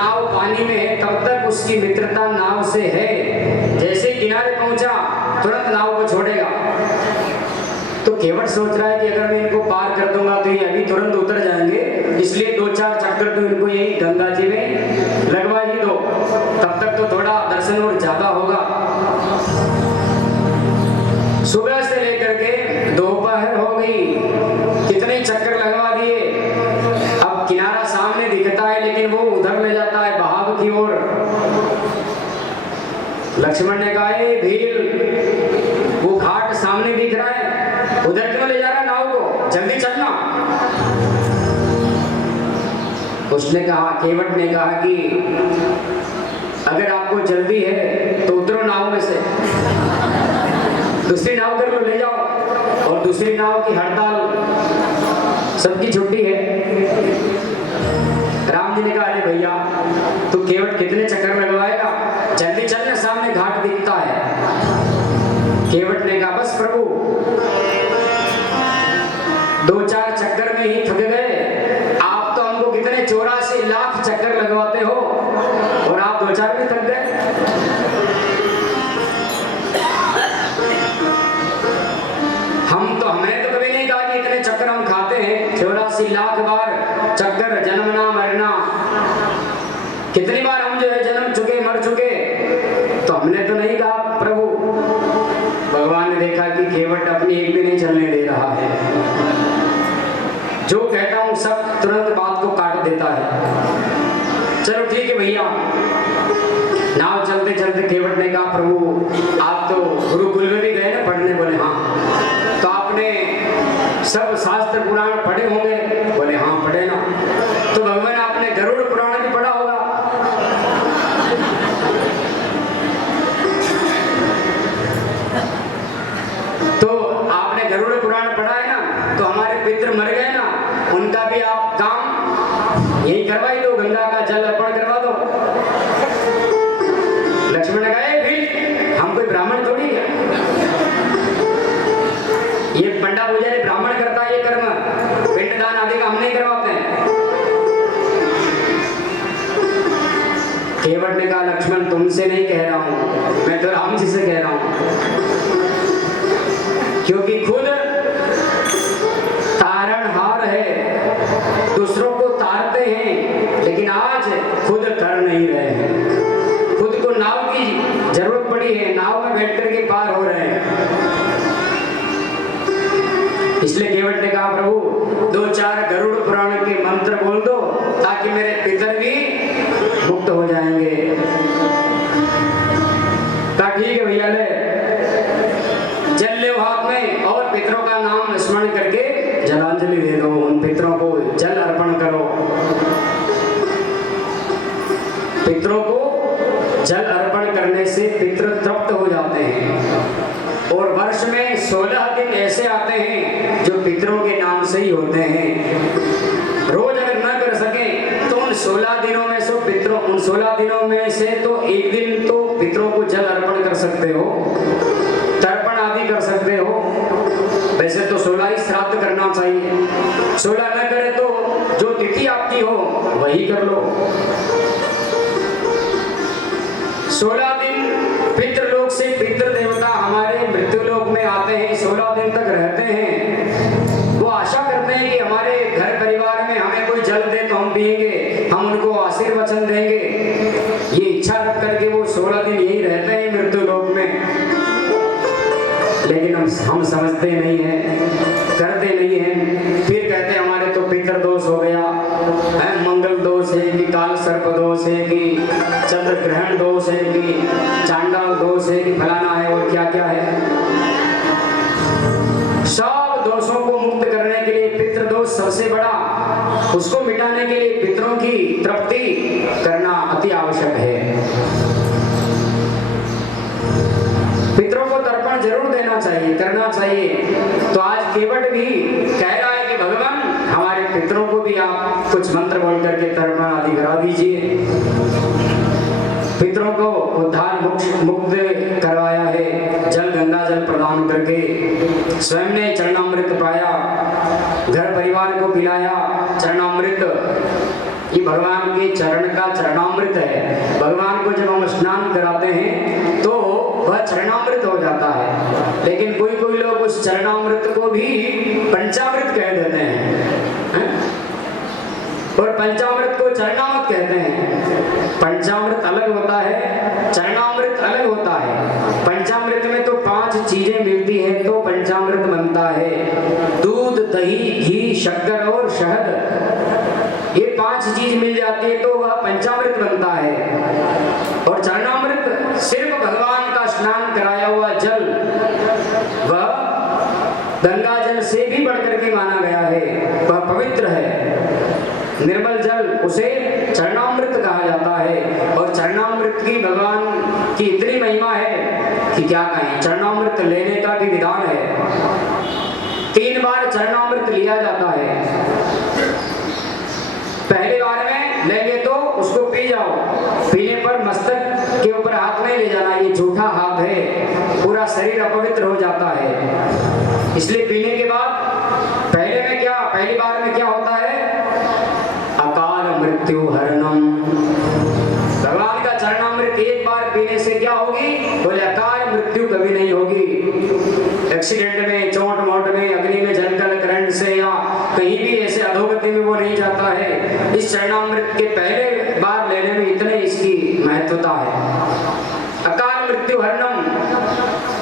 नाव पानी में है तब तक उसकी मित्रता नाव से है। जैसे किनारे पहुंचा तुरंत नाव को छोड़ेगा। तो केवट सोच रहा है कि अगर मैं इनको पार कर दूंगा तो ये अभी तुरंत उतर जाएंगे, इसलिए 2-4 चक्कर तो इनको यही गंगा जी में लगवा ही दो, तब तक तो थोड़ा दर्शन और ज्यादा होगा। सुबह से लेकर के दोपहर हो गई, कितने चक्कर लगवा दिए। अब किनारा सामने दिखता है लेकिन वो उधर ले जाता है बहाव की ओर। लक्ष्मण ने कहा, भील वो घाट सामने दिख रहा है, उधर क्यों ले जा रहा है नाव को, जल्दी चलना। उसने कहा, केवट ने कहा कि अगर आपको जल्दी है तो उतरो नाव में से, दूसरी नाव कर लो, ले जाओ। और दूसरी नाव की हड़ताल, सबकी छुट्टी है। राम जी ने कहा, अरे भैया तू केवट कितने चक्कर लगवाएगा, जल्दी चलना, सामने घाट दिखता है। केवट ने कहा, बस प्रभु 2-4 चक्कर में ही थक गए, आप तो हमको कितने 84 लाख चक्कर लगवाते हो और आप 2-4 में थक गए। हमने तो कभी नहीं कहा कि इतने चक्कर हम खाते हैं, 84 लाख बार चक्कर, जन्मना मरना, कितनी बार हम जो है जन्म चुके मर चुके, तो हमने तो नहीं कहा प्रभु। भगवान ने देखा कि केवट अपनी एक भी नहीं चलने दे रहा है, जो कहता हूं सब तुरंत बात को काट देता है। चलो ठीक है भैया। नाव चलते चलते केवट ने कहा, प्रभु आप तो गुरुकुल में भी गए ना पढ़ने? बोले हाँ। तो आपने सब शास्त्र पुराण पढ़े होंगे? बोले हाँ पढ़े ना। तो भगवान आपने गरुड़ पुराण भी पढ़ा होगा? तो आपने गरुड़ पुराण पढ़ा है ना, तो हमारे पितृ मर गए ना, उनका भी आप काम यही करवा ही दो, गंगा का जल अर्पण करवा दो। लक्ष्मण ने कहा, भील हम कोई ब्राह्मण थोड़ी है, ये पंडा पुजारी ब्राह्मण करता है ये कर्म, पिंडदान आदि का हम नहीं करवाते हैं। केवट ने कहा, लक्ष्मण तुमसे नहीं कह रहा हूं, मैं तो राम जी से कह रहा हूं, क्योंकि खुद तारणहार है, दूसरों को तारते हैं, लेकिन आज खुद कर नहीं रहे हैं। खुद को नाव की जरूरत पड़ी है, नाव में बैठ करके पार हो रहे हैं। इसलिए केवट ने कहा, प्रभु 2-4 गरुड़ पुराण के मंत्र बोल दो ताकि मेरे पितर भी मुक्त हो जाएंगे। कहा ठीक है भैया, ले जल ले हाथ में और पितरों का नाम स्मरण करके जलांजलि दे दो, उन पितरों को जल अर्पण करो। पितरों को जल अर्पण करने से पितृ तृप्त हो जाते हैं और वर्ष में 16 दिन ऐसे आते हैं जो पितरों के नाम से ही होते हैं। रोज अगर न कर सके तो उन 16 दिनों में से उन 16 दिनों में से तो एक दिन तो पितरों को जल अर्पण कर सकते हो, तर्पण आदि कर सकते हो। वैसे तो 16 ही श्राद्ध करना चाहिए, 16 न करे तो जो तिथि आपकी हो वही कर लो। 16 दिन पितृलोक से पितृ देवता हमारे मृत्युलोक में आते हैं, 16 दिन तक रहते हैं। वो आशा करते हैं कि हमारे घर परिवार में हमें कोई जल दे तो हम पिएंगे, हम उनको आशीर्वचन देंगे। ये इच्छा रख करके वो 16 दिन यही रहते हैं मृत्युलोक में। लेकिन हम समझते नहीं हैं, करते नहीं हैं, फिर कहते हैं हमारे तो पितृ दोष हो गया है, मंगल दोष है कि काल सर्प दोष है कि चंद्र ग्रहण दोष है कि चांडाल दोष है कि फलाना है और क्या क्या है। सब दोषों को मुक्त करने के लिए पितृ दोष सबसे बड़ा, उसको मिटाने के लिए पितरों की तृप्ति करना अति आवश्यक है। पितरों को तर्पण जरूर देना चाहिए, करना चाहिए। तो आज केवट भी कह रहा है कि भगवान हमारे पितरों को भी आप कुछ मंत्र बोल करके तर्पण आदि करा दीजिए। पितरों को उद्धार मुक्त करवाया है, जल गंगा जल प्रदान करके स्वयं ने चरणामृत पाया, घर परिवार को पिलाया चरणामृत, ये भगवान के चरण का चरणामृत है। भगवान को जब हम स्नान कराते हैं तो वह चरणामृत हो जाता है, लेकिन कोई कोई लोग उस चरणामृत को भी पंचामृत कह देते हैं, और पंचामृत को चरणामृत कहते हैं। पंचामृत अलग होता है, चरणामृत अलग होता है। पंचामृत में तो 5 चीजें मिलती है तो पंचामृत बनता है। दूध, दही, घी, शक्कर और शहद, ये 5 चीज मिल जाती है तो वह पंचामृत बनता है। और चरणामृत सिर्फ भगवान का स्नान कराया हुआ जल, वह गंगा जल से भी बढ़कर के माना गया है, वह पवित्र है, निर्मल जल, उसे चरणामृत कहा जाता है। और चरणामृत की भगवान की इतनी महिमा है कि क्या कहें। चरणामृत लेने का भी विधान है। 3 बार चरणामृत लिया जाता है। पहले बार में लेंगे तो उसको पी जाओ, पीने पर मस्तक के ऊपर हाथ नहीं ले जाना, ये झूठा हाथ है, पूरा शरीर अपवित्र हो जाता है। इसलिए पीने के बाद पहली बार में क्या होता है, अकाल मृत्यु हरणम। भगवान का चरणामृत एक बार पीने से क्या होगी, बोले अकाल मृत्यु कभी नहीं होगी। एक्सीडेंट में, चोट मोट में, अग्नि में जलकर, करंट से या कहीं भी ऐसे अधोगति में वो नहीं जाता है। इस चरणामृत के पहले बार लेने में इतने इसकी महत्वता है। अकाल मृत्यु हरणम।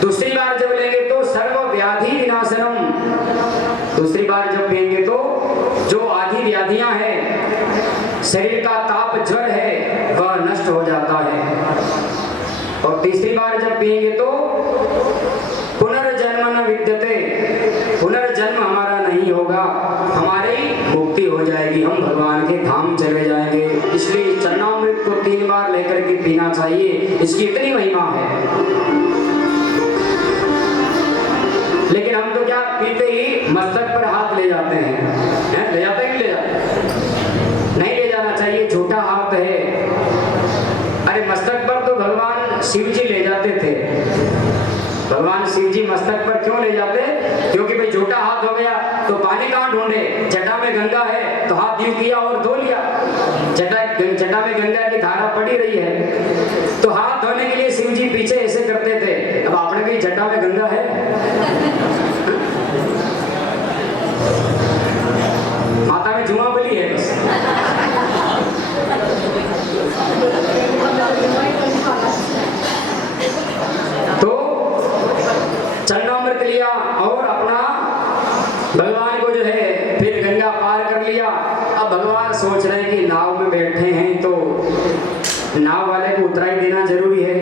दूसरी बार जब लेंगे तो सर्व व्याधि विनाशनम। दूसरी बार जब पिएंगे तो जो आदि व्याधियां हैं, शरीर का ताप, ज्वर है, वह नष्ट हो जाता है। और तीसरी बार जब पिएंगे तो पुनर्जन्म न विद्यते, पुनर्जन्म हमारा नहीं होगा, हमारी मुक्ति हो जाएगी, हम भगवान के धाम चले जाएंगे। इसलिए चरणामृत को 3 बार लेकर के पीना चाहिए, इसकी इतनी महिमा है। लेकिन हम तो क्या पीते ही मस्तक पर हाथ ले जाते हैं, ले जाते हैं, ले जाते नहीं, ले जाना चाहिए, झूठा हाथ है। अरे मस्तक पर तो भगवान शिव जी ले जाते थे। भगवान शिव जी मस्तक पर क्यों ले जाते, क्योंकि भाई झूठा हाथ हो गया तो पानी कहाँ ढूंढे, जटा में गंगा है तो हाथ यूं किया और धो लिया, जटा में गंगा की धारा पड़ी रही है तो हाथ धोने के लिए शिव जी पीछे ऐसे करते थे। अब आपने कही जटा में गंगा है, माता में जुआ बली है बस। तो चरणामृत लिया और अपना भगवान को जो है फिर गंगा पार कर लिया। अब भगवान सोच रहे हैं कि नाव में बैठे हैं तो नाव वाले को उतराई देना जरूरी है।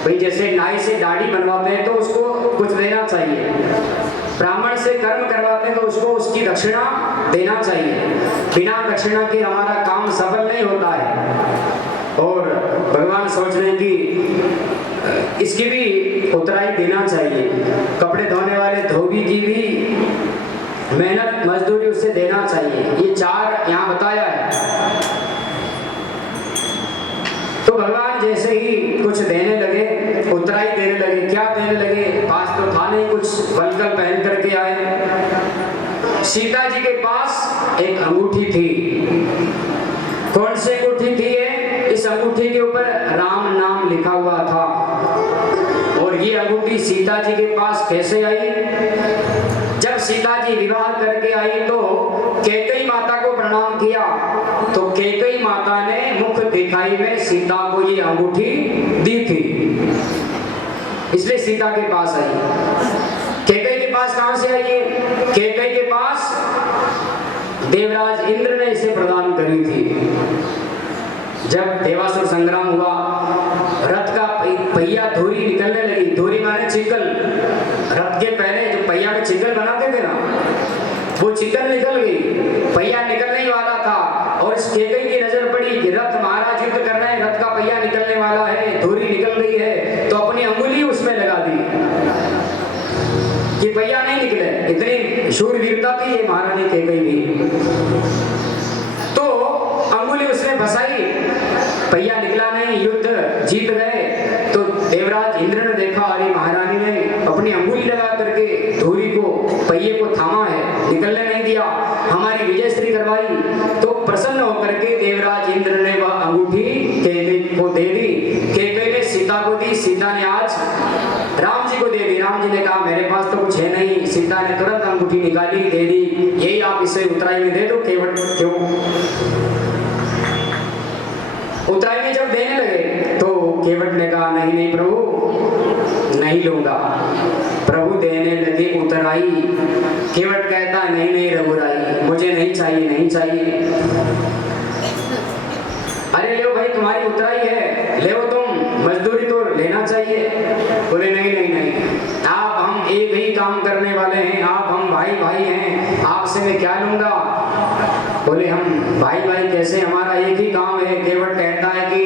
भाई जैसे नाई से दाढ़ी बनवाते हैं तो उसको कुछ देना चाहिए, ब्राह्मण से कर्म करवाते हैं तो उसको उसकी दक्षिणा देना चाहिए। बिना दक्षिणा के हमारा काम सफल नहीं होता है। और भगवान सोच रहे हैं कि इसकी भी उतराई देना चाहिए। कपड़े धोने वाले धोबी की भी मेहनत मजदूरी उससे देना चाहिए। ये 4 यहाँ बताया है। तो भगवान जैसे ही कुछ देने लगे, उतराई देने लगे, क्या देने लगे, पास तो था नहीं कुछ, वलकल पहन करके आए। सीता जी के पास एक अंगूठी थी। कौन सी अंगूठी थी ये? इस अंगूठी के ऊपर राम नाम लिखा हुआ था। और ये अंगूठी सीता जी के पास कैसे आई? जब सीता जी विवाह करके आई तो कैकेयी माता को प्रणाम किया तो कैकेयी माता ने मुख दिखाई में सीता को ये अंगूठी दी थी, इसलिए सीता के पास आई। कैकेयी के पास कहां से आई है? कैकेयी के पास देवराज इंद्र ने इसे प्रदान करी थी। जब देवासुर संग्राम हुआ, रथ का पहिया धुरी निकलने लगी। धुरी माने चिकल। रथ के पहले जो पहिया में चिकल बनाते थे ना, वो चिकल निकल गई, पहिया निकलने ही वाला था। और इस कैकेयी की नजर पड़ी कि रथ महाराज युद्ध कर रहे हैं, रथ का पहिया निकलने वाला है, धुरी निकल गई है, तो अपनी अंगुली उसमें लगा दी कि पहिया नहीं निकले। इतनी शूरवीरता थी ये महारानी कैकेयी की। तो अंगुली उसने फंसाई, पहिया निकला नहीं, युद्ध जीत गए। तो देवराज विजय श्री करवाई तो प्रसन्न होकर के देवराज इंद्र ने वह अंगूठी कैकेयी को दे दी। कैकेयी ने सीता को दी, सीता ने आज राम जी को दे दी। राम जी ने कहा मेरे पास तो कुछ है नहीं। सीता ने तुरंत अंगूठी निकाली, दे दी, यही आप इसे उतराई में दे दो। केवट क्यों उतराई में जब देने लगे तो केवट ने कहा नहीं नहीं प्रभु नहीं लूंगा। प्रभु देने लगे उतराई, केवट कहता नहीं नहीं रघुराई मुझे नहीं चाहिए, नहीं चाहिए। अरे ले भाई तुम्हारी उतराई है, ले तुम, मजदूरी तो लेना चाहिए। बोले नहीं नहीं नहीं, आप हम एक ही काम करने वाले हैं, आप हम भाई भाई हैं, आपसे मैं क्या लूंगा। बोले हम भाई भाई कैसे, हमारा एक ही काम है। केवट कहता है कि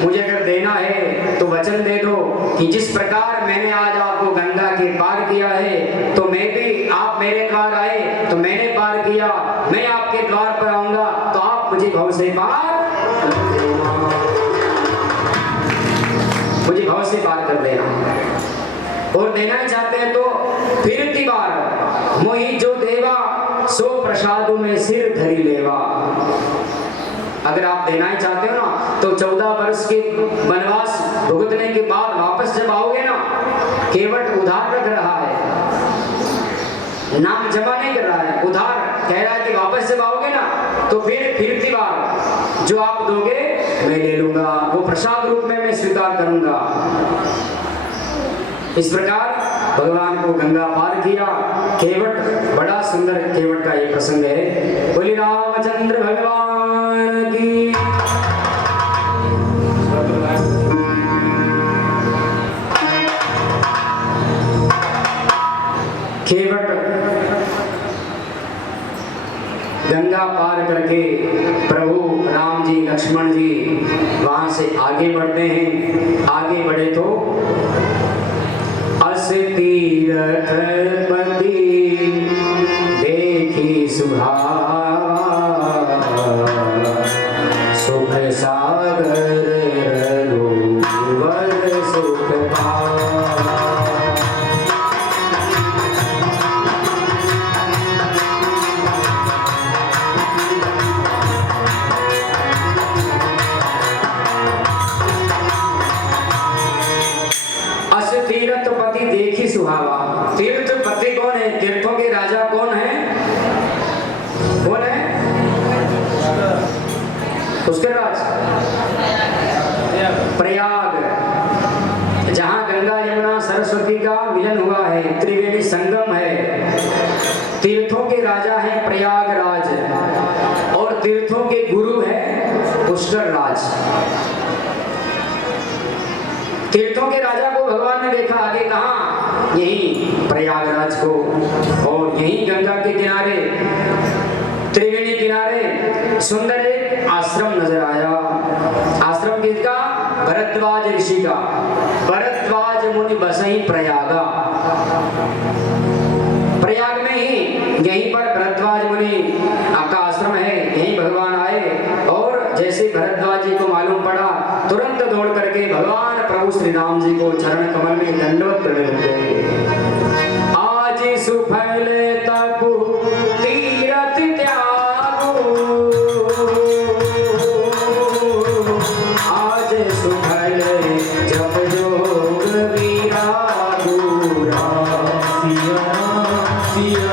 मुझे अगर देना है तो वचन दे दो कि जिस प्रकार मैंने आज आपको गंगा के पार किया है तो मैं भी, आप मेरे द्वार आए तो मैंने पार किया, मैं आपके द्वार पर आऊंगा तो आप मुझे भव से पार, मुझे भव से पार कर देना। और देना ही चाहते हैं तो फिर की बार मोहि जो देवा सो प्रसादु में सिर धरी लेवा। अगर आप देना ही चाहते हो ना तो 14 वर्ष के वनवास भुगतने के बाद वापस जब आओगे ना, केवट उधार रख रहा है, नाम जमा नहीं कर रहा है, उधार कह रहा है कि वापस जब आओगे ना तो फिर की बार जो आप दोगे मैं ले लूंगा, वो प्रसाद रूप में मैं स्वीकार करूंगा। इस प्रकार भगवान को गंगा पार किया केवट। बड़ा सुंदर केवट का ये प्रसंग है। बोली रामचंद्र भगवान की। केवट गंगा पार करके प्रभु राम जी लक्ष्मण जी वहां से आगे बढ़ते हैं। आगे बढ़े तो अस तीरथ पति देखी सुहावा सुख सागर रघुवर सुख पावा। तीर्थपति देखी सुहावा। तीर्थपति कौन है? तीर्थों के राजा कौन है? कौन है उसके राज? प्रयाग, जहां गंगा यमुना सरस्वती का मिलन हुआ है, त्रिवेणी संगम है। तीर्थों के राजा है प्रयागराज और तीर्थों के गुरु है पुष्कर राज। तीर्थों के राजा को भगवान ने देखा, आगे कहां? यही प्रयागराज को, और यही गंगा के किनारे, त्रिवेणी किनारे सुंदर एक आश्रम नजर आया। आश्रम किसका? भरद्वाज ऋषि का। भरद्वाज मुनि बसई प्रयागा। प्रयाग में ही यहीं पर भरद्वाज मुनि का आश्रम है, यहीं भगवान आए। और जैसे भरद्वाज जी को मालूम पड़ा, तुरंत दौड़ करके भगवान प्रभु श्री राम जी को चरण कमल में दंडवत करने लगे। आज सुफल तपु तीरथ त्यागो, आज सुफल जप जोग विरागो। सिया सिया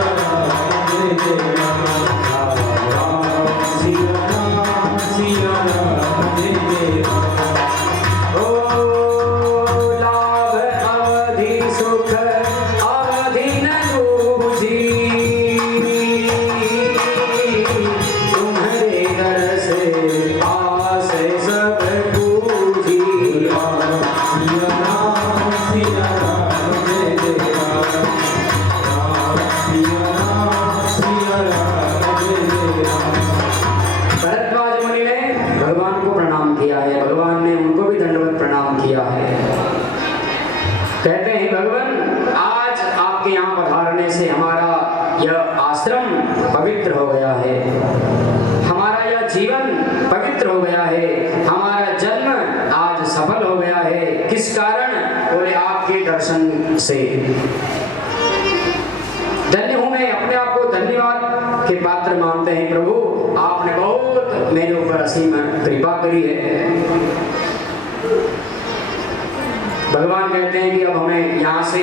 कहते हैं भगवान आज आपके यहाँ पधारने से हमारा यह आश्रम पवित्र हो गया है, हमारा यह जीवन पवित्र हो गया है, हमारा जन्म आज सफल हो गया है। किस कारण? बोले आपके दर्शन से। धन्य हूं मैं, अपने आप को धन्यवाद के पात्र मानते हैं प्रभु आपने बहुत मेरे ऊपर असीम कृपा करी है। भगवान कहते हैं कि अब हमें यहाँ से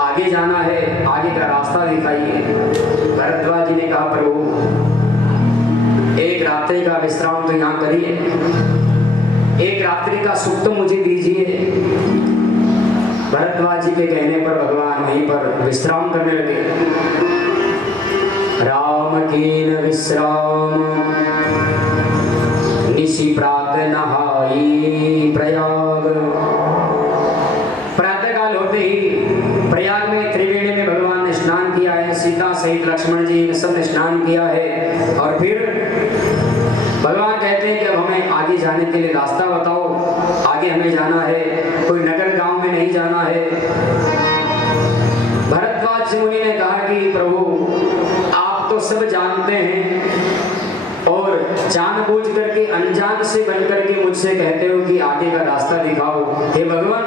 आगे जाना है, आगे का रास्ता दिखाइए। भरद्वाज जी ने कहा प्रभु एक रात्रि का विश्राम तो यहाँ करिए, एक रात्रि का सुख तो मुझे दीजिए। भरद्वाज जी के कहने पर भगवान वहीं पर विश्राम करने लगे। राम कीन विश्राम निशि प्रात नहाई प्रयाग। प्रातःकाल होते ही प्रयाग में त्रिवेणी में भगवान ने स्नान किया है, सीता सहित लक्ष्मण जी ने सब ने स्नान किया है। और फिर भगवान कहते हैं कि अब हमें आगे जाने के लिए रास्ता बताओ, आगे हमें जाना है, कोई नगर गांव में नहीं जाना है। भरद्वाज मुनि ने कहा कि प्रभु आप तो सब जानते हैं और जानबूझ करके अनजान से बन करके मुझसे कहते हो कि आगे का रास्ता दिखाओ। हे भगवान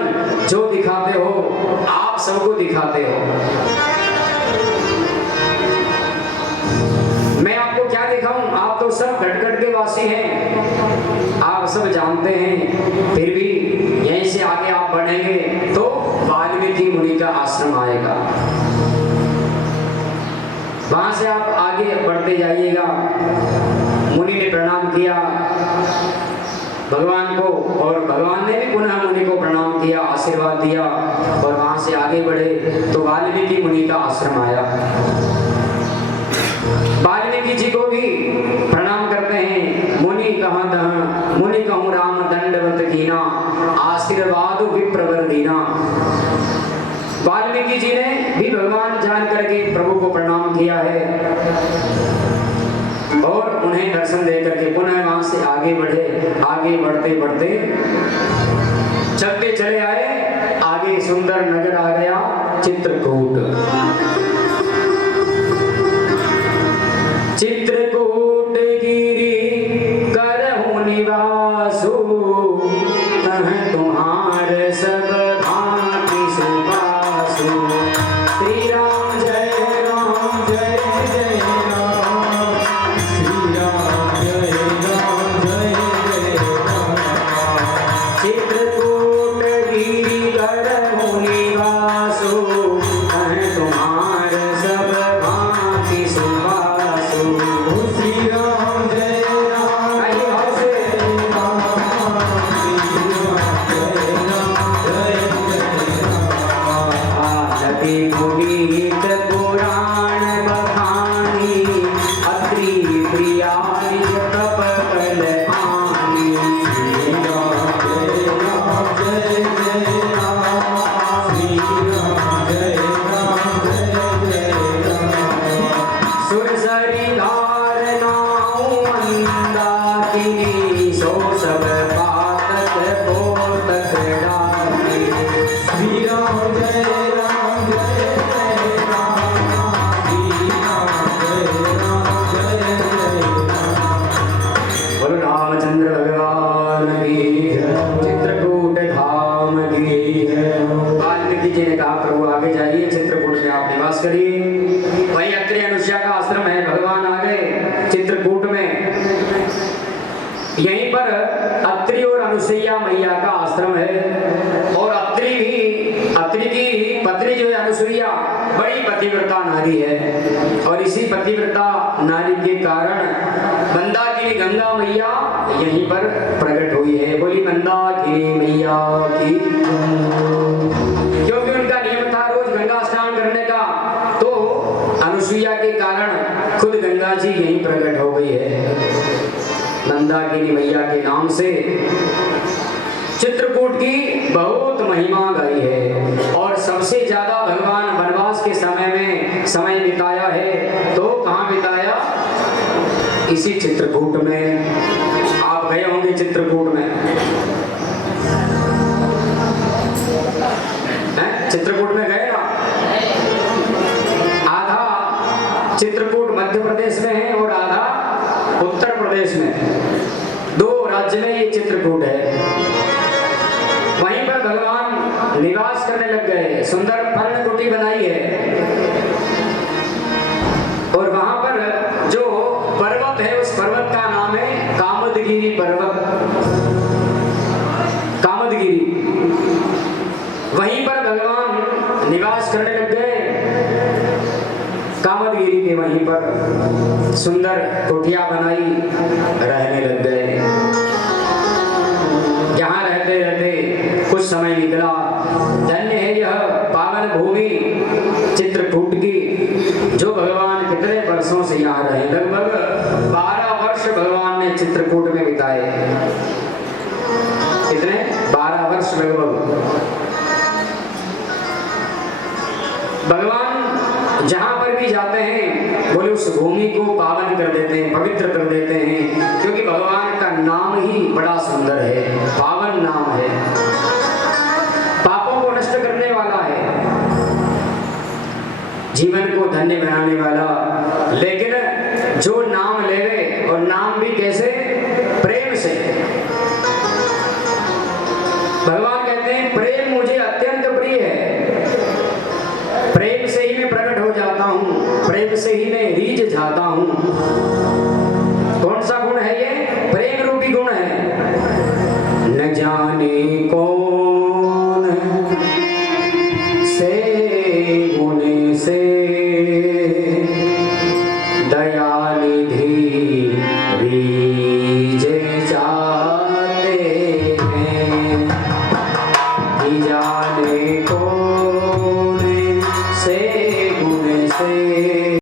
जो दिखाते हो आप सबको दिखाते हो, मैं आपको क्या दिखाऊं? आप तो सब घटघट के वासी हैं, आप सब जानते हैं, फिर भी यहीं से आगे आप बढ़ेंगे तो वाल्मीकि मुनि का आश्रम आएगा, वहां से आप आगे बढ़ते जाइएगा। मुनि ने प्रणाम किया भगवान को और भगवान ने भी पुनः मुनि को प्रणाम किया, आशीर्वाद दिया और वहां से आगे बढ़े तो वाल्मीकि मुनि का आश्रम आया। वाल्मीकि जी को भी प्रणाम करते हैं। मुनि कहूँ राम दंडवत कीना, आशीर्वाद विप्रवर दीना। वाल्मीकि जी ने भी भगवान जान करके प्रभु को प्रणाम किया है और उन्हें दर्शन दे करके पुनः वहां से आगे बढ़े। आगे बढ़ते बढ़ते चलते चले आए, आगे सुंदर नगर आ गया चित्रकूट। चित्रकूट गिरी करहु निवासु, तह तुम्हार सब भांति सुबासु। श्री राम जय राम जय जय राम, श्री राम जय राम जय जय राम। चित्रकूट गिरी करहु निवासु, तह तुम्हार सब भांति सुबासु। श्री राम जय राम जय राम, श्री राम जय राम जय जय राम। आलती पुनीत पुराण बखानी, अत्रि प्रियानि तप कल आनी। श्री राम जय राम जय जय राम, श्री राम जय राम जय जय राम। सुरसरी धार नाउ मंदाकिनी, सो सब पातक पोतक डाकी। श्री राम जय राम जय जय राम, श्री राम जय राम जय जय राम। बोलो रामचंद्र भगवान की जय, चित्रकूट धाम की जय। वाल्मीकि जी ने कहा प्रभु आगे जाइए, चित्रकूट में आप निवास करिए। वही अत्रि अनुसुईया का आश्रम है। भगवान आ गए चित्रकूट में, यहीं पर अत्रि और अनुसुईया मैया का आश्रम है। और अत्रि की पत्नी जो है अनुसुईया बड़ी पतिव्रता नारी है और इसी पतिव्रता नारी के कारण मंदाकिनी गंगा मैया यहीं पर प्रकट हुई है। बोली मंदाकिनी मैया की। क्योंकि उनका नियम था रोज गंगा स्नान करने का, तो अनुसुईया के कारण खुद गंगा जी यहीं प्रकट हो गई है। मंदाकिनी मैया के नाम से चित्रकूट की बहुत महिमा गई है। और सबसे ज्यादा भगवान वनवास के समय में समय बिताया है, तो कहाँ बिताया? इसी चित्रकूट में। आप गए होंगे चित्रकूट में, चित्रकूट में गए ना? आधा चित्रकूट मध्य प्रदेश में है और आधा उत्तर प्रदेश में, दो राज्य में ये चित्रकूट है। वहीं पर भगवान निवास करने लग गए, सुंदर पर्णकुटी बनाई है और वहां पर जो पर पर सुंदर कुटिया बनाई, रहने लग गए। यहाँ रहते रहते कुछ समय निकला। धन्य है यह पावन भूमि चित्रकूट की, जो भगवान कितने वर्षों से यहाँ रहे। लगभग 12 वर्ष भगवान ने चित्रकूट में बिताए। कितने? 12 वर्ष लगभग। भगवान जहां पर भी जाते हैं बोले उस भूमि को पावन कर देते हैं, पवित्र कर देते हैं, क्योंकि भगवान का नाम ही बड़ा सुंदर है, पावन नाम है, पापों को नष्ट करने वाला है, जीवन को धन्य बनाने वाला। लेकिन जो नाम लेवे, और नाम भी कैसे? प्रेम से। भगवान कहते हैं प्रेम मुझे अत्यंत प्रिय है, प्रेम से ही मैं प्रकट हो जाता हूं, प्रेम से ही मैं रीझ जाता हूं।